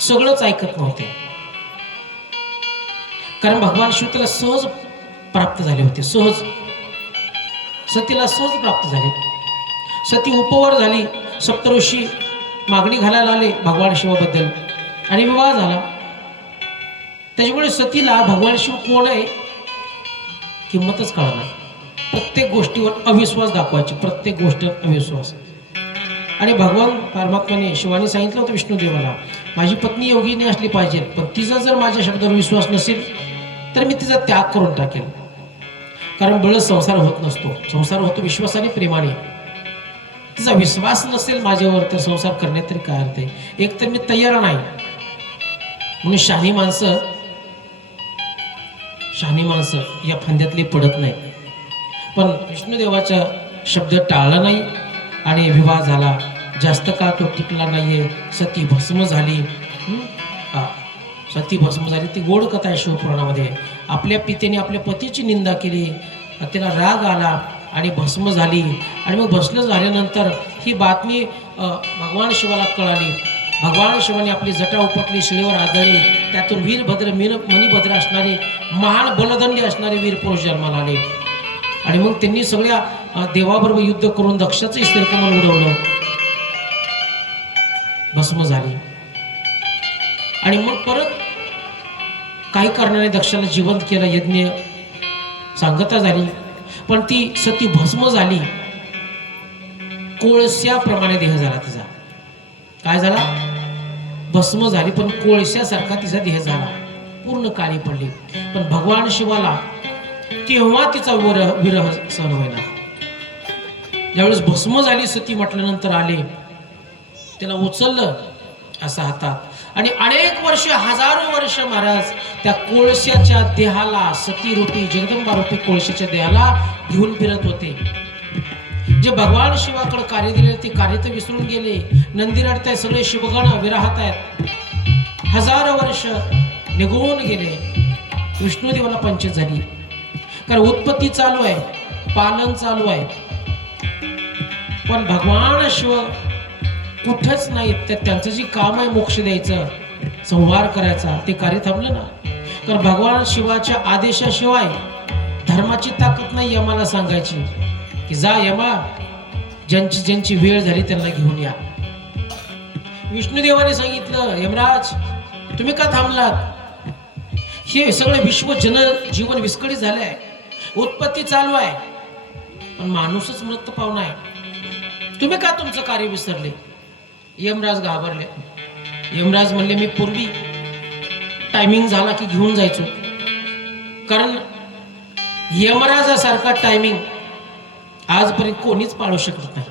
सगळंच ऐकत नव्हते, कारण भगवान शिव त्याला सहज प्राप्त झाले होते. सहज सतीला सहज प्राप्त झाले. सती उपवर झाली. सप्तऋषी मागणी घालायला आले भगवान शिवाबद्दल आणि विवाह झाला. त्याच्यामुळे सतीला भगवान शिव कोण आहे किंमतच कळणार. प्रत्येक गोष्टीवर अविश्वास दाखवायची, प्रत्येक गोष्टीवर अविश्वास. आणि भगवान परमात्माने शिवाने सांगितलं होतं विष्णुदेवाला, माझी पत्नी योगिनी असली पाहिजे, पण तिचा जर माझ्या शब्दावर विश्वास नसेल तर मी तिचा त्याग करून टाकेल. कारण बळ संसार होत नसतो, संसार होतो विश्वासाने प्रेमाने. तिचा विश्वास नसेल माझ्यावर तर संसार करण्यात तरी काय अर्थ आहे. एक तर मी तयार नाही, म्हणून शहाणी माणसं या फंद्यातले पडत नाही. पण विष्णुदेवाचा शब्द टाळला नाही आणि विवाह झाला. जास्त काळ तो टिकला नाहीये. सती भस्म झाली. सती भस्म झाली. ती गोड कथा आहे शिवपुराणामध्ये. आपल्या पितेने आपल्या पतीची निंदा केली, त्याला राग आला आणि भस्म झाली. आणि मग भस्म झाल्यानंतर ही बातमी भगवान शिवाला कळाली. भगवान शिवाने आपली जटा उपटली, शिळेवर आदळली. त्यातून वीरभद्र मणिभद्र असणारे महान बलदंडी असणारे वीर पुरुष जन्माला आले. आणि मग त्यांनी सगळ्या देवाबरोबर युद्ध करून दक्षाचं स्थिरकमल उडवलं. भस्म झाली. आणि मग परत काही कारणाने दक्षाला जिवंत केलं, यज्ञ सांगता झाली. पण ती सती भस्म झाली. कोळशाप्रमाणे देह झाला तिचा. काय झाला? भस्म झाली, पण कोळशासारखा तिचा देह झाला. पूर्ण काळी पडली. पण भगवान शिवाला तेव्हा तिचा विरह सहन व्हायला. ज्यावेळेस भस्म झाली सती म्हटल्यानंतर आले, त्याला उचललं असं हातात आणि अनेक वर्ष, हजारो वर्ष महाराज त्या कोळशाच्या देहाला, सतीरूपी जगदंबारूपी कोळशाच्या देहाला घेऊन फिरत होते. जे भगवान शिवाकडे कार्य दिले ते कार्य तर विसरून गेले. नंदी रडताय, सगळे शिवगण विराहात आहेत. हजारो वर्ष निघून गेले. विष्णुदेवाला पंचायत झाली, कारण उत्पत्ती चालू आहे, पालन चालू आहे, पण भगवान शिव कुठेच नाही. त्यांचं जे काम आहे मोक्ष द्यायचं, संहार करायचा, ते कार्य थांबलं ना. कारण भगवान शिवाच्या आदेशाशिवाय धर्माची ताकद नाही यमाला सांगायची की जा यमा, ज्यांची ज्यांची वेळ झाली त्यांना घेऊन या. विष्णुदेवाने सांगितलं, यमराज तुम्ही का थांबलात? हे सगळे विश्व जीवन विस्कळीत झाले आहे, उत्पत्ती चालू आहे, पण माणूसच मृत पावना आहे. तुम्ही का तुमचं कार्य विसरले? यमराज घाबरले. यमराज म्हणले, मी पूर्वी टायमिंग झाला की घेऊन जायचो, कारण यमराजासारखा टायमिंग आजपर्यंत कोणीच पाळू शकत नाही.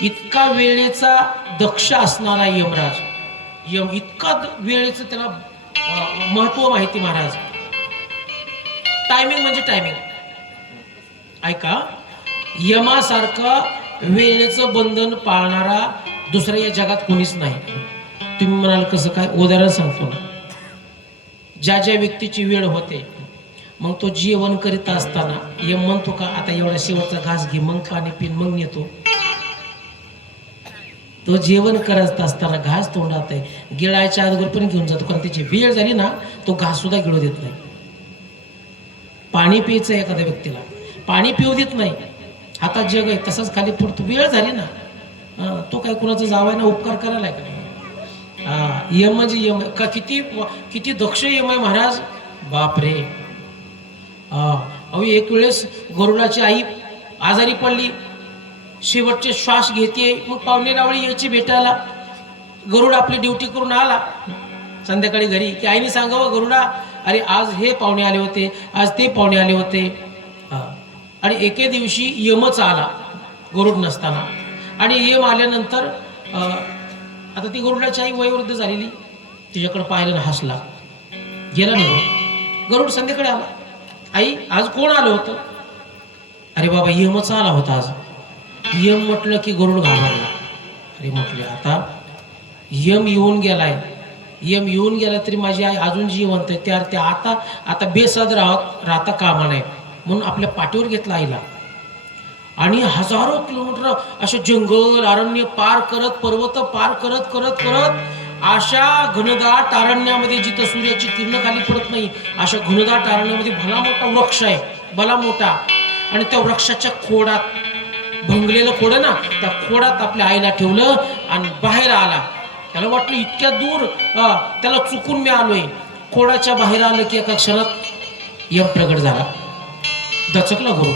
इतका वेळेचा दक्ष असणारा यमराज, इतका वेळेचं त्याला महत्व माहिती महाराज. टायमिंग म्हणजे टायमिंग. ऐका, यमासारखा वेळेचं बंधन पाळणारा दुसऱ्या या जगात कोणीच नाही. तुम्ही म्हणाल कसं काय? उदाहरण सांगतो ना. ज्या ज्या व्यक्तीची वेळ होते, मग तो जेवण करीत असताना यम म्हणतो का आता एवढा शेवटचा घास घे, मग पाणी पिन, मग नेतो. तो जेवण करत असताना घास तोंडात आहे, गिळायच्या अगोदर पण घेऊन जातो, कारण त्याची वेळ झाली ना तो घास सुद्धा गिळू देत नाही. पाणी प्यायचं एखाद्या व्यक्तीला, पाणी पिऊ देत नाही. हातात जग आहे तसंच खाली पडतो, वेळ झाली ना. तो काय कुणाचं जावाय ना उपकार करायला का? यम म्हणजे यम का, किती किती दक्ष यम आहे महाराज. बापरे. अहो एक वेळेस गरुडाची आई आजारी पडली, शेवटचे श्वास घेते, मग पाहुणे रावळी यायची भेटायला. गरुड आपली ड्युटी करून आला संध्याकाळी घरी, की आईने सांगावं गरुडा, अरे आज हे पाहुणे आले होते, आज ते पाहुणे आले होते. आणि एके दिवशी यमच आला गरुड नसताना, आणि यम आल्यानंतर आता ती गरुडाची आई वयोवृद्ध झालेली, तिच्याकडे पाहिलं ना हसला, गेला नाही. गरुड संध्याकाळी आला, आई आज कोण आलं होतं? अरे बाबा यमच आला होता आज. यम म्हटलं की गरुड घाबरला. अरे म्हटले आता यम येऊन गेलाय, यम येऊन गेला तरी माझी आई अजून जिवंत आहे, त्या आता आता बेसाद राहता कामा नये, म्हणून आपल्या पाठीवर घेतला आईला. आणि हजारो किलोमीटर असे जंगल अरण्य पार करत, पर्वत पार करत करत करत अशा घनदाट अरण्यामध्ये, जिथं सूर्याची किरण खाली पडत नाही, अशा घनदाट अरण्यामध्ये भला मोठा वृक्ष आहे, भला मोठा. आणि त्या वृक्षाच्या खोडात, भंगलेलं खोड ना, त्या खोडात आपल्या आईला ठेवलं आणि बाहेर आला. त्याला वाटलं इतक्या दूर त्याला चुकून मी आलोय. खोडाच्या बाहेर आलं की एका क्षणात यम प्रगट झाला. दचकला गुरु,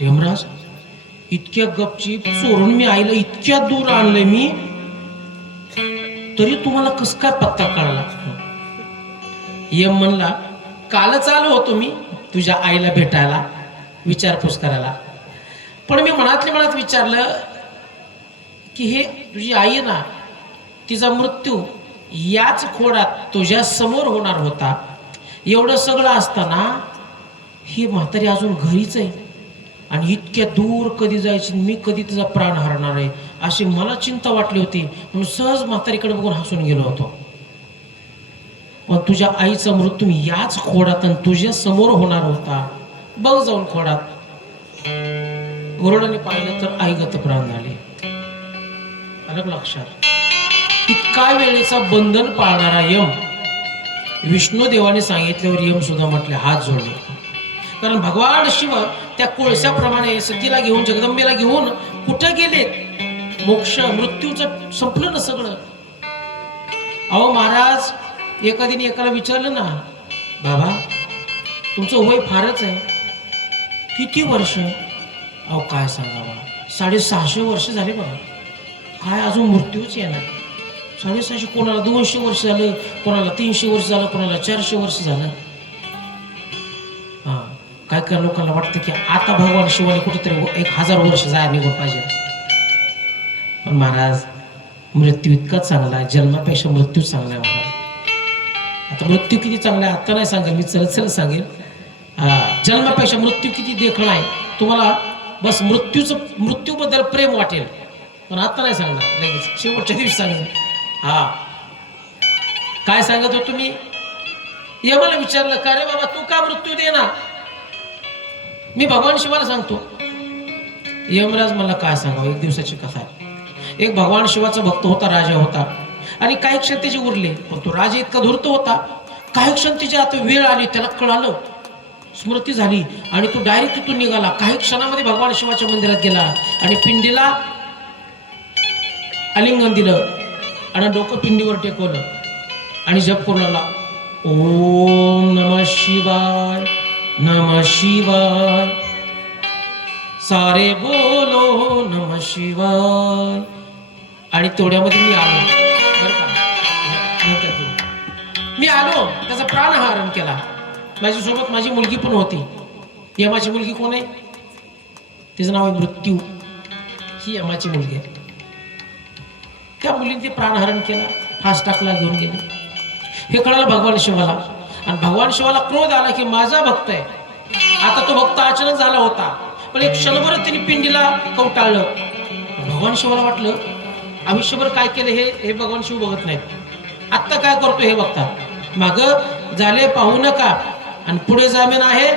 यमराज इतक्या गपचीप चोरून मी आईला इतक्या दूर आणलंय मी, तरी तुम्हाला कस काय पत्ता कळला? यम म्हणला, कालच आलो होतो मी तुझ्या आईला भेटायला, विचारपूस करायला. पण मी मनातल्या मनात विचारलं की हे तुझी आई ना, तिचा मृत्यू याच खोडात तुझ्या समोर होणार होता. एवढं सगळं असताना ही म्हातारी अजून घरीच आहे, आणि इतक्या दूर कधी जायची, मी कधी तिचा प्राण हरणार आहे, अशी मला चिंता वाटली होती. म्हणून सहज म्हातारीकडे बघून हसून गेलो होतो. पण तुझ्या आईचा मृत्यू याच खोडात आणि तुझ्या समोर होणार होता. बघ जाऊन खोडात. गरुडाने पाहिलं तर आई गतप्राण झाली. अलग लक्षात. इतका वेळेचा बंधन पाळणारा यम विष्णुदेवाने सांगितल्यावर यम सुद्धा म्हटले, हात जोडले. कारण भगवान शिव त्या कोळशाप्रमाणे सतीला घेऊन, जगदंबेला घेऊन कुठे गेलेत? मोक्ष, मृत्यूचं संपलं ना सगळं. अहो महाराज, एखाद्याने एकाला विचारलं ना, बाबा तुमचं वय फारच आहे, किती वर्ष? अहो काय सांगावा, 650 वर्ष झाले बघा, काय अजून मृत्यूच येणार. 650, कोणाला 200 वर्ष झालं, कोणाला 300 वर्ष झालं, कोणाला 400 वर्ष झालं. काय काय लोकांना वाटतं की आता भगवान शिवाने कुठेतरी 1000 वर्ष जायला निघून पाहिजे. पण महाराज मृत्यू इतका चांगला आहे, जन्मापेक्षा मृत्यू चांगला आहे महाराज. आता मृत्यू किती चांगला आहे आता नाही सांगेल मी, चल सांगेल. जन्मापेक्षा मृत्यू किती देखणं आहे तुम्हाला. बस मृत्यूबद्दल प्रेम वाटेल, पण आता नाही सांगणार, लगेच शेवटच्या दिवशी सांगेल. काय सांगत हो तुम्ही. यमाला विचारलं का रे बाबा तू का मृत्यू दे ना. मी भगवान शिवाला सांगतो. यमराज मला काय सांगावं, एक दिवसाची कथा आहे. एक भगवान शिवाचा भक्त होता, राजा होता, आणि काही क्षण त्याचे उरले, पण तो राजा इतका धूर्त होता. काही क्षण तिची आता वेळ आली, त्याला कळालं, स्मृती झाली, आणि तो डायरेक्ट तिथून निघाला. काही क्षणामध्ये भगवान शिवाच्या मंदिरात गेला आणि पिंडीला आलिंगन दिलं आणि डोकं पिंडीवर टेकवलं आणि जप करू लागला. ओम नमः शिवाय नमः शिवाय, सारे बोलो नमः शिवाय. आणि तेवढ्यामध्ये मी आलो बरं का. मी आलो, त्याचा प्राणहरण केला. माझ्यासोबत माझी मुलगी पण होती. यमाची मुलगी कोण आहे, तिचं नाव आहे मृत्यू. ही यमाची मुलगी आहे. त्या मुलीने ते प्राणहरण केला, फास टाकला, घेऊन गेले. हे कळालं भगवान शिवाला, आणि भगवान शिवाला क्रोध आला की माझा भक्त आहे. आता तो भक्त अचानक झाला होता, पण एक क्षणभर त्यांनी पिंडीला कवटाळलं. भगवान शिवाला वाटलं आयुष्यभर काय केलं हे भगवान शिव बघत नाहीत, आत्ता काय करतो हे बघतात. माग झाले पाहू नका आणि पुढे जामीन आहे.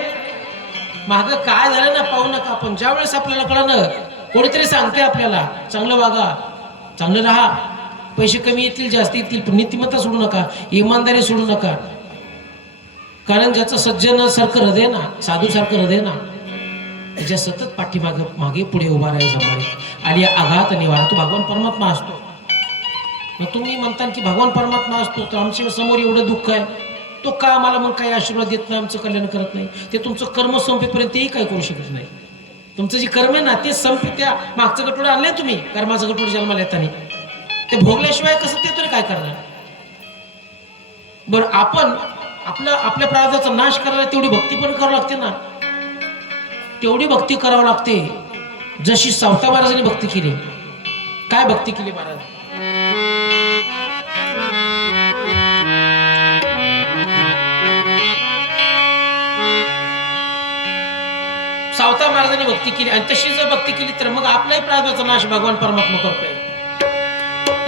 माग काय झालं ना पाहू नका, पण ज्या वेळेस आपल्याला कळलं, कोणीतरी सांगते आपल्याला चांगलं वागा, चांगलं राहा, पैसे कमी येतील जास्त येतील, पण नीतिमत्ता सोडू नका, इमानदारी सोडू नका. कारण ज्याचं सज्जन सारखं हृदय ना, साधू सारखं हृदय ना, त्याच्या सतत मागे पुढे उभा राहायचं जमाने आणि आघात निवारा. तो भगवान परमात्मा असतो. मग तुम्ही म्हणता की भगवान परमात्मा असतो तर आमच्या समोर एवढं दुःख आहे, तो का आम्हाला मग काही आशीर्वाद देत नाही, आमचं कल्याण करत नाही. ते तुमचं कर्म संपेपर्यंत तेही काय करू शकत नाही. तुमचं जे कर्म आहे ना ते संपे, त्या मागचं गटोडं आणलंय तुम्ही, कर्माचं गटोडं जन्माला येताना ते भोगल्याशिवाय कसं ते तरी काय करणार. बरं आपण आपल्या प्रारब्धाचा नाश करायला तेवढी भक्ती पण करावं लागते ना. तेवढी भक्ती करावं लागते जशी सावता महाराजांनी भक्ती केली. काय भक्ती केली महाराज. सावता महाराजांनी भक्ती केली, आणि तशी जर भक्ती केली तर मग आपलाही प्रारब्धाचा नाश भगवान परमात्मा करतोय.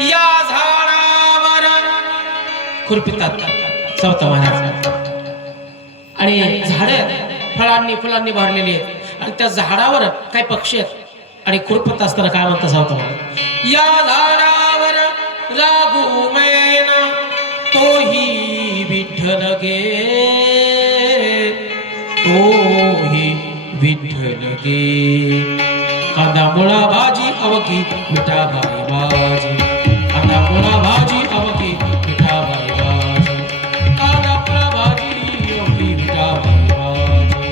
या झाडावर खुरपितात सावता महाराज, आणि झाडे फुलांनी भरलेली आहेत, आणि त्या झाडावर काही पक्षी आहेत आणि खुरपत असताना काय म्हणतात सावता महाराज. या झाडावर रागू मैना तोही विठ्ठल गे, तोही विठ्ठल गे. कांदा मुळा भाजी अवघी मिठाबाई भाजी, कांदा मुळा भाजी अवघी मिठाबाई भाजी, कांदा मुळा भाजी अवघी मिठाबाई भाजी.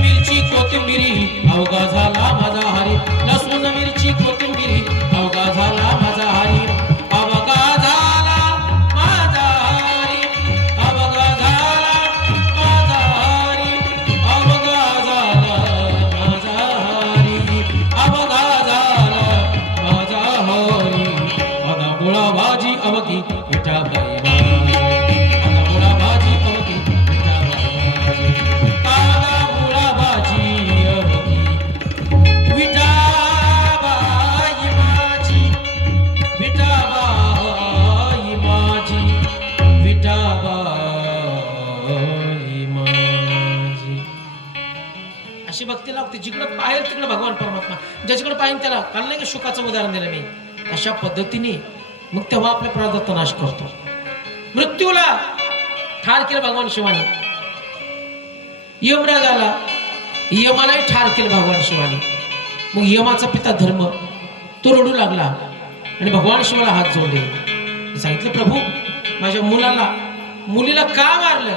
मिरची कोथिंबिरी अवघा झाला माझा हरी, लसूण मिरची कोथिंबिरी अवघा झाला माझा हरी, अवघा झाला माझा हरी, अवघा झाला माझा हरी, अवघा झाला माझा हरी, अवघा झाला माझा हरी. आता मुळा भाजी अवघी मिठाबाई भाजी, आता मुळा भाजी अवघी मिठाबाई भाजी, कांदा मुळा भाजी अवघी विठाबाई माझी, विठाबाई माझी, विठाबाई माझी. अशी भक्ती लागते. जिकडं पाहिजे तिकडं भगवान परमात्मा, ज्याच्याकडे पाहिजे त्याला. काल नाही का शुकाचं उदाहरण दिलं मी, अशा पद्धतीने मग तेव्हा आपल्या प्रारब्धाचा नाश करतो. मृत्यूला ठार केलं भगवान शिवाने, यमराजाला यमालाही ठार केलं भगवान शिवाने. मग यमाचा पिता धर्म तो रडू लागला आणि भगवान शिवाला हात जोडले. सांगितलं प्रभू माझ्या मुलीला का मारलं.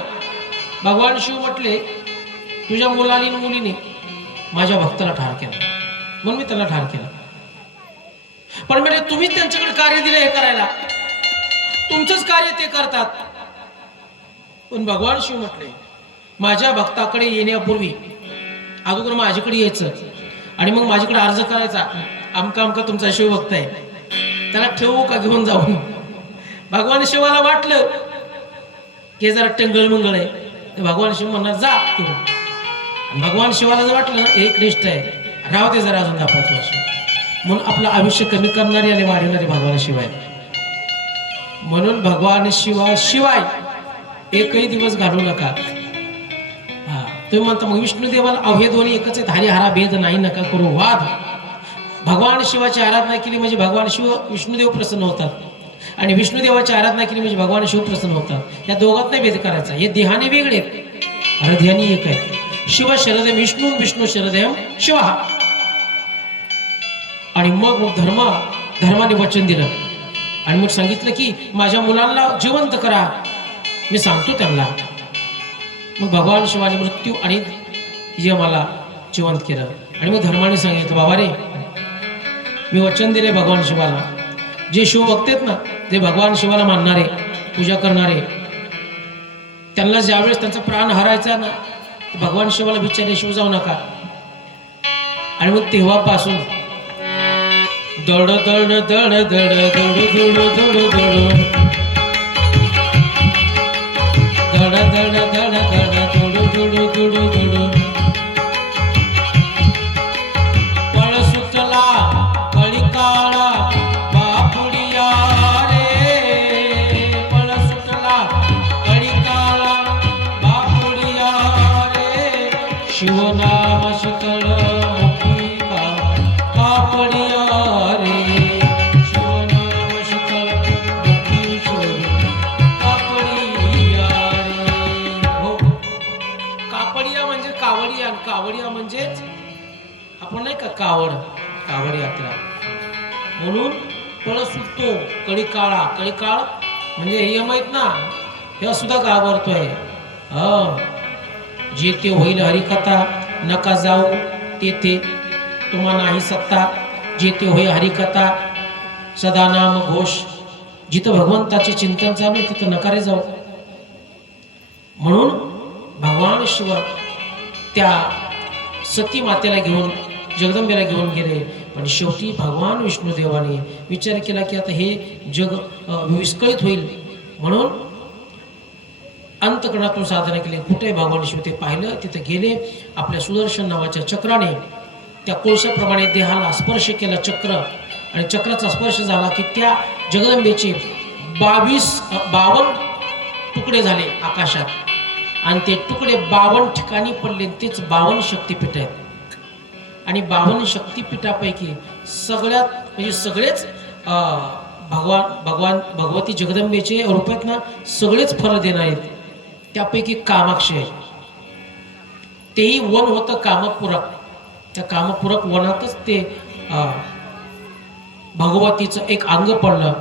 भगवान शिव म्हटले तुझ्या मुलाने मुलीने माझ्या भक्ताला ठार केला म्हणून मी त्याला ठार केला. पण म्हणजे तुम्ही त्यांच्याकडे कार्य दिले हे करायला, तुमचंच कार्य ते करतात. पण भगवान शिव म्हटले माझ्या भक्ताकडे येण्यापूर्वी अगोदर माझ्याकडे यायचं आणि मग माझ्याकडे अर्ज करायचा, आमका आमका तुमचा शिव भक्त आहे, त्याला ठेवू का घेऊन जाऊन. भगवान शिवाला वाटलं की जरा टंगळ मंगळ आहे, भगवान शिव म्हणणार जा घेऊन. भगवान शिवाला जर वाटलं ना एक निष्ठ आहे, राहू दे जरा अजून 10-5 वर्ष, म्हणून आपलं आयुष्य कमी करणारे आणि वाढवणारे भगवान शिवाय. म्हणून भगवान शिवाय एकही दिवस घालू नका. तुम्ही म्हणता मग विष्णुदेवाला अवहे दोन्ही एकच आहेत, हरिहरा भेद नाही नका करू वाद. भगवान शिवाची आराधना केली म्हणजे भगवान शिव विष्णुदेव प्रसन्न होतात आणि विष्णुदेवाची आराधना केली म्हणजे भगवान शिव प्रसन्न होतात. या दोघात नाही भेद करायचा. हे देहाने वेगळे आहेत, हृदयाने एक आहे. शिव शरदम विष्णू, विष्णू शरदम शिव. आणि मग धर्माने वचन दिलं आणि मग सांगितलं की माझ्या मुलांना जिवंत करा, मी सांगतो त्यांना. मग भगवान शिवाने मृत्यू आणि यमाला जिवंत केलं आणि मग धर्माने सांगितलं बाबा रे, मी वचन दिले भगवान शिवाला, जे शिव भक्त आहेत ना, ते भगवान शिवाला मानणारे, पूजा करणारे, त्यांना ज्यावेळेस त्यांचा प्राण हरायचा ना, भगवान शिवाला विचारले शिव जाऊ नका. आणि मग तेव्हापासून दड दड दड दड दड दड दड दड दड दड दड दड दड दड पळ सुटला कळिकाळा बापुडिया रे, पळ सुटला कळिकाळा बापुडिया रे, शिवनाम शीतळ मुखिका कापडिया रे, शिवनाम शीतळ मुखीश्वर कापडिया रे. हो, कापडिया म्हणजे कावडिया, कावडिया म्हणजेच आपण नाही का कावड यात्रा. म्हणून पळ सुटतो कळिकाळा, कळिकाळ म्हणजे हे माहित ना, हे सुद्धा घाबरतोय. जे ते होईल हरिकथा, नका जाऊ तेथे तुम्हा नाही सत्ता. जे ते होईल हरिकथा, सदा नाम घोष. जिथं भगवंताचे चिंतन चालू आहे तिथं नका रे जाऊ. म्हणून भगवान शिव त्या सती मातेला घेऊन, जगदंबेला घेऊन गेले. पण शेवटी भगवान विष्णुदेवाने विचार केला की आता हे जग विस्कळीत होईल, म्हणून अंतकरणातून साधना केली. कुठे भगवान शिव ते पाहिलं, तिथं गेले. आपल्या सुदर्शन नावाच्या चक्राने त्या कोळशाप्रमाणे देहाला स्पर्श केला चक्र, आणि चक्राचा स्पर्श झाला की त्या जगदंबेचे 52 तुकडे झाले आकाशात, आणि ते तुकडे 52 ठिकाणी पडले. तेच 52 शक्तिपीठ आहेत. आणि 52 शक्तिपीठापैकी सगळ्यात म्हणजे सगळेच भगवती जगदंबेचे रूप आहेत ना, सगळेच फल देणार आहेत. त्यापैकी कामाक्षी आहे, तेही वन होतं कामपूरक. त्या कामपूरक वनातच ते भगवतीचं एक अंग पडलं.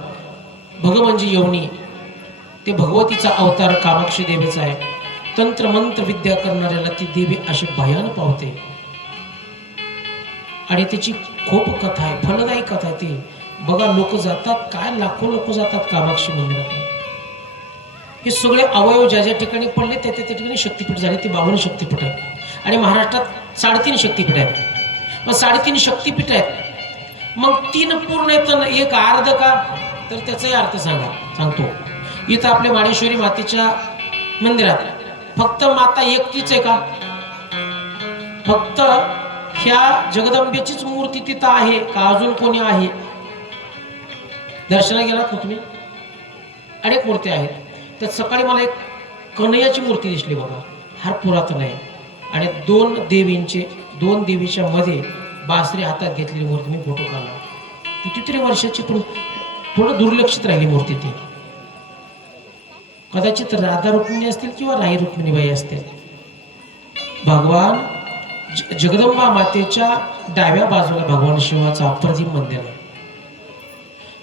भग म्हणजे यवनी, ते भगवतीचा अवतार कामाक्षी देवीचा आहे. तंत्र मंत्र विद्या करणाऱ्याला ती देवी अशी भयान पावते. आणि त्याची खूप कथा आहे, फलदायी कथा आहे ती. बघा लोक जातात, काय लाखो लोक जातात कामाक्षी मंदिरात. हे सगळे अवयव ज्या ज्या ठिकाणी पडले त्या त्या ठिकाणी शक्तीपीठ झाले. ते 52 शक्तीपीठ आहेत. आणि महाराष्ट्रात 3.5 शक्तीपीठ आहेत. मग 3.5 शक्तीपीठ आहेत, मग 3 पूर्ण आहेत तर एक अर्ध का, तर त्याचाही अर्थ सांगतो. इथं आपल्या माडेश्वरी मातेच्या मंदिरात फक्त माता एकटीच आहे का? फक्त ह्या जगदंबेचीच मूर्ती तिथं आहे का अजून कोणी आहे? दर्शनाला गेलात ना तुम्ही, अनेक मूर्ती आहेत. त्यात सकाळी मला एक कन्हैयाची मूर्ती दिसली बघा, फार पुरातन आहे. आणि 2 देवीच्या मध्ये बासरी हातात घेतलेली मूर्ती, मी फोटो काढला. कितीतरी वर्षाची, पण थोडं दुर्लक्षित राहिली मूर्ती ती. कदाचित राधा रुक्मिणी असतील किंवा राई रुक्मिणीबाई असतील. भगवान जगदंबा मातेच्या डाव्या बाजूला भगवान शिवाचं अप्रतिम मंदिर आहे.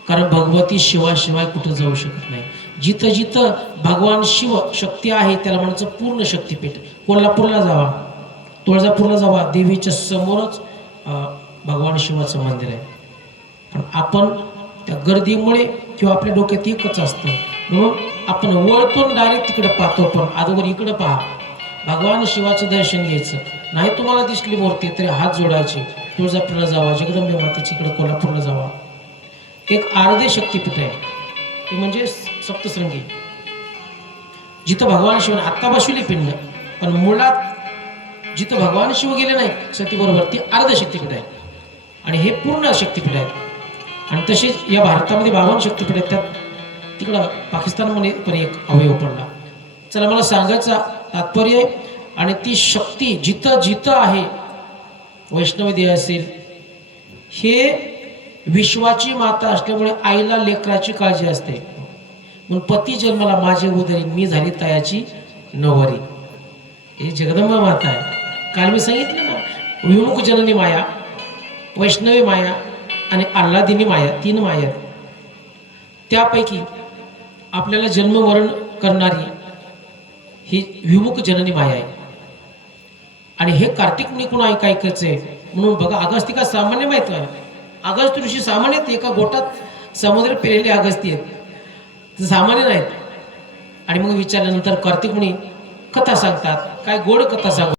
कारण भगवती शिवाशिवाय कुठं जाऊ शकत नाही. जिथं जिथं भगवान शिव शक्ती आहे त्याला म्हणायचं पूर्ण शक्तीपीठ. कोल्हापूरला जावा, तुळजापूरला जावा, देवीच्या समोरच भगवान शिवाचं मंदिर आहे. पण आपण त्या गर्दीमुळे किंवा आपल्या डोक्यात एकच असतं म्हणून आपण वळतून डायरेक्ट तिकडे पाहतो, पण अगोदर इकडे पहा. भगवान शिवाचं दर्शन घ्यायचं. नाही तुम्हाला दिसली मूर्ती तरी हात जोडायचे. तुळजापूरला जावा, जगदंबे मातेच्या इकडे कोल्हापूरला जावा. एक आराध्य शक्तीपीठ आहे ते म्हणजे सप्तशृंगी, जिथं भगवान शिव आत्ता बसविली पिंड, पण मुळात जिथं भगवान शिव गेले नाही सतीबरोबर ती आराध्य शक्तीपीठ आहे. आणि हे पूर्ण शक्तीपीठ आहे. आणि तसेच या भारतामध्ये 52 शक्तीपीठ आहेत. त्यात तिकडं पाकिस्तानमध्ये पण एक अवयव पडला. चला, मला सांगायचं तात्पर्य आहे. आणि ती शक्ती जिथं जिथं आहे, वैष्णवदेवी असेल, हे विश्वाची माता असल्यामुळे आईला लेकराची काळजी असते. म्हणून पती जन्माला माझे उदरी, मी झाली तयाची नवरी. हे जगदंबा माता आहे. काल मी सांगितलं ना, विमुख जननी माया, वैष्णवी माया आणि आल्हादिनी माया, 3 माया आहेत. त्यापैकी आपल्याला जन्मवरण करणारी ही विमुख जननी माया आहे. आणि हे कार्तिक मुनी कुणा ऐकायचं आहे म्हणून बघा, अगस्तिका सामान्य माहित आहे. अगस्त ऋषी सामान्य आहेत. एका गोटात समुद्र पेरलेले अगस्ती आहेत, ते सामान्य नाहीत. आणि मग विचारल्यानंतर कार्तिक मुनी कथा सांगतात. काय गोड कथा सांगतात.